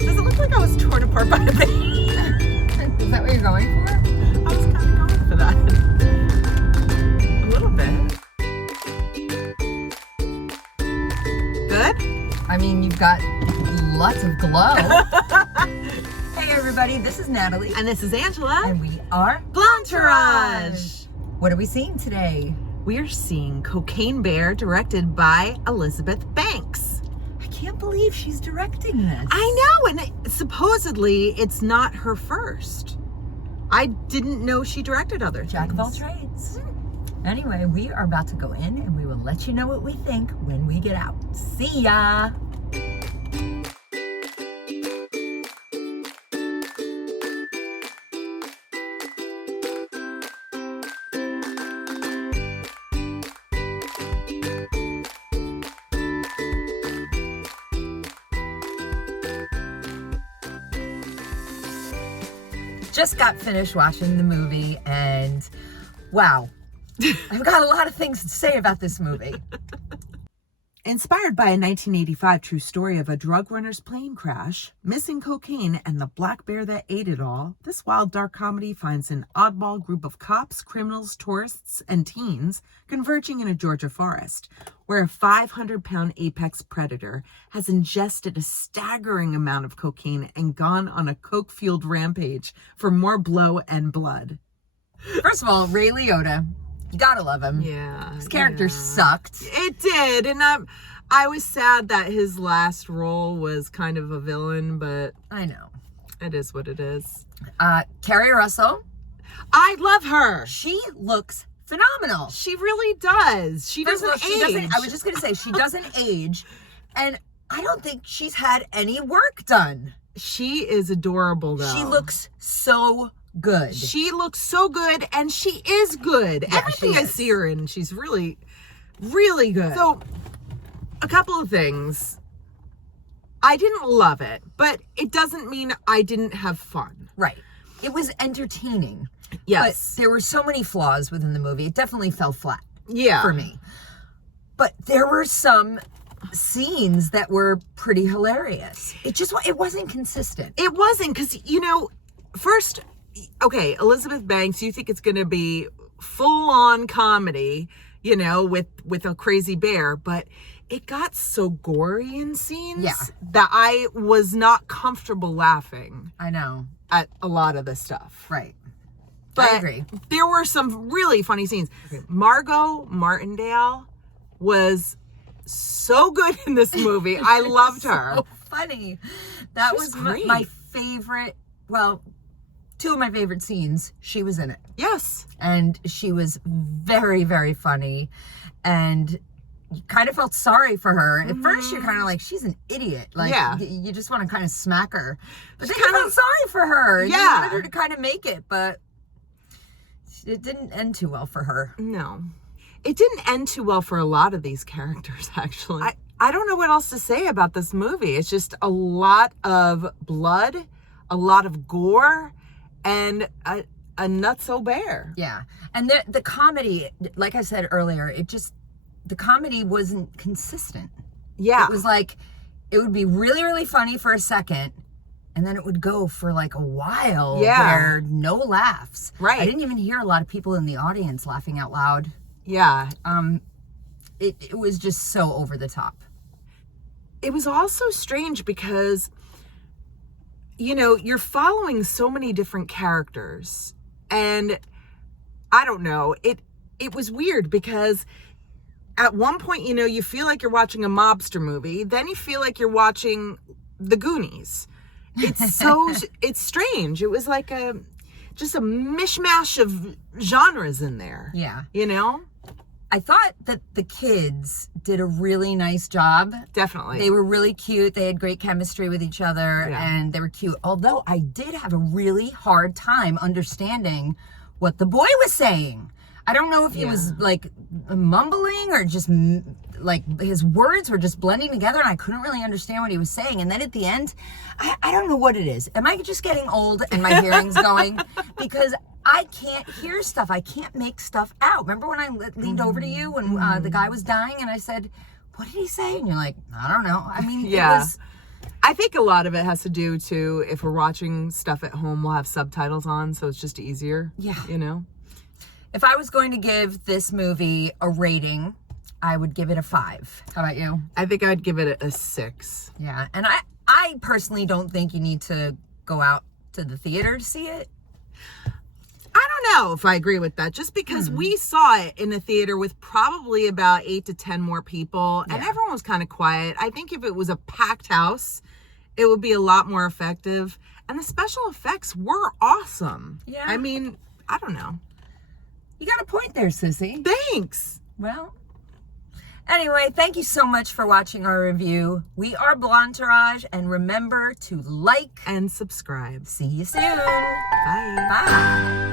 Does it look like I was torn apart by a baby? Is that what you're going for? I was kind of going for that. A little bit. Good? I mean, you've got lots of glow. Hey everybody, this is Natalie. And this is Angela. And we are Blondetourage. What are we seeing today? We are seeing Cocaine Bear, directed by Elizabeth Banks. I can't believe she's directing this. I know, and supposedly it's not her first. I didn't know she directed other things. Jack of all trades. Anyway, we are about to go in and we will let you know what we think when we get out. See ya! Just got finished watching the movie and wow, I've got a lot of things to say about this movie. Inspired by a 1985 true story of a drug runner's plane crash, missing cocaine, and the black bear that ate it all, this wild dark comedy finds an oddball group of cops, criminals, tourists, and teens converging in a Georgia forest, where a 500-pound apex predator has ingested a staggering amount of cocaine and gone on a coke-fueled rampage for more blow and blood. First of all, Ray Liotta. You gotta love him. Yeah. His character sucked. It did. And I was sad that his last role was kind of a villain, but I know. It is what it is. Keri Russell. I love her. She looks phenomenal. She really does. She doesn't age. I was just gonna say, she doesn't age. And I don't think she's had any work done. She is adorable, though. She looks so good. She looks so good, and she is good. Yeah, everything I see her in, she's really, really good. So, a couple of things. I didn't love it, but it doesn't mean I didn't have fun. Right. It was entertaining. Yes. But there were so many flaws within the movie. It definitely fell flat. Yeah. For me. But there were some scenes that were pretty hilarious. It wasn't consistent. It wasn't, because, first, okay, Elizabeth Banks, you think it's going to be full-on comedy, with a crazy bear, but it got so gory in scenes that I was not comfortable laughing. I know. At a lot of the stuff. Right. But I agree. There were some really funny scenes. Margo Martindale was so good in this movie. I loved her. So funny. That was my favorite, well, two of my favorite scenes. She was in it. Yes. And she was very, very funny. And you kind of felt sorry for her. At first, you're kind of like, she's an idiot. Like, you just want to kind of smack her. But then you felt sorry for her. Yeah. You wanted her to kind of make it, but it didn't end too well for her. No. It didn't end too well for a lot of these characters, actually. I don't know what else to say about this movie. It's just a lot of blood, a lot of gore, and a nutso bear. Yeah. And the comedy, like I said earlier, the comedy wasn't consistent. Yeah. It was like, it would be really, really funny for a second, and then it would go for like a while where no laughs. Right. I didn't even hear a lot of people in the audience laughing out loud. Yeah. It was just so over the top. It was also strange because, you're following so many different characters, and I don't know, it was weird because at one point, you feel like you're watching a mobster movie, then you feel like you're watching The Goonies. It's strange. It was like just a mishmash of genres in there. Yeah. I thought that the kids did a really nice job. Definitely. They were really cute. They had great chemistry with each other, and they were cute. Although I did have a really hard time understanding what the boy was saying. I don't know if he was like mumbling or just like his words were just blending together and I couldn't really understand what he was saying. And then at the end, I don't know what it is. Am I just getting old and my hearing's going? Because I can't hear stuff. I can't make stuff out. Remember when I leaned over to you when the guy was dying and I said, what did he say? And you're like, I don't know. I mean, I think a lot of it has to do to if we're watching stuff at home, we'll have subtitles on, so it's just easier. Yeah. You know? If I was going to give this movie a rating, I would give it a 5. How about you? I think I'd give it a 6. Yeah. And I personally don't think you need to go out to the theater to see it. I don't know if I agree with that, just because we saw it in a theater with probably about 8 to 10 more people, and everyone was kind of quiet. I think if it was a packed house, it would be a lot more effective. And the special effects were awesome. Yeah. I mean, I don't know. You got a point there, sissy. Thanks. Well, anyway, thank you so much for watching our review. We are Blondetourage, and remember to like and subscribe. See you soon. Bye. Bye.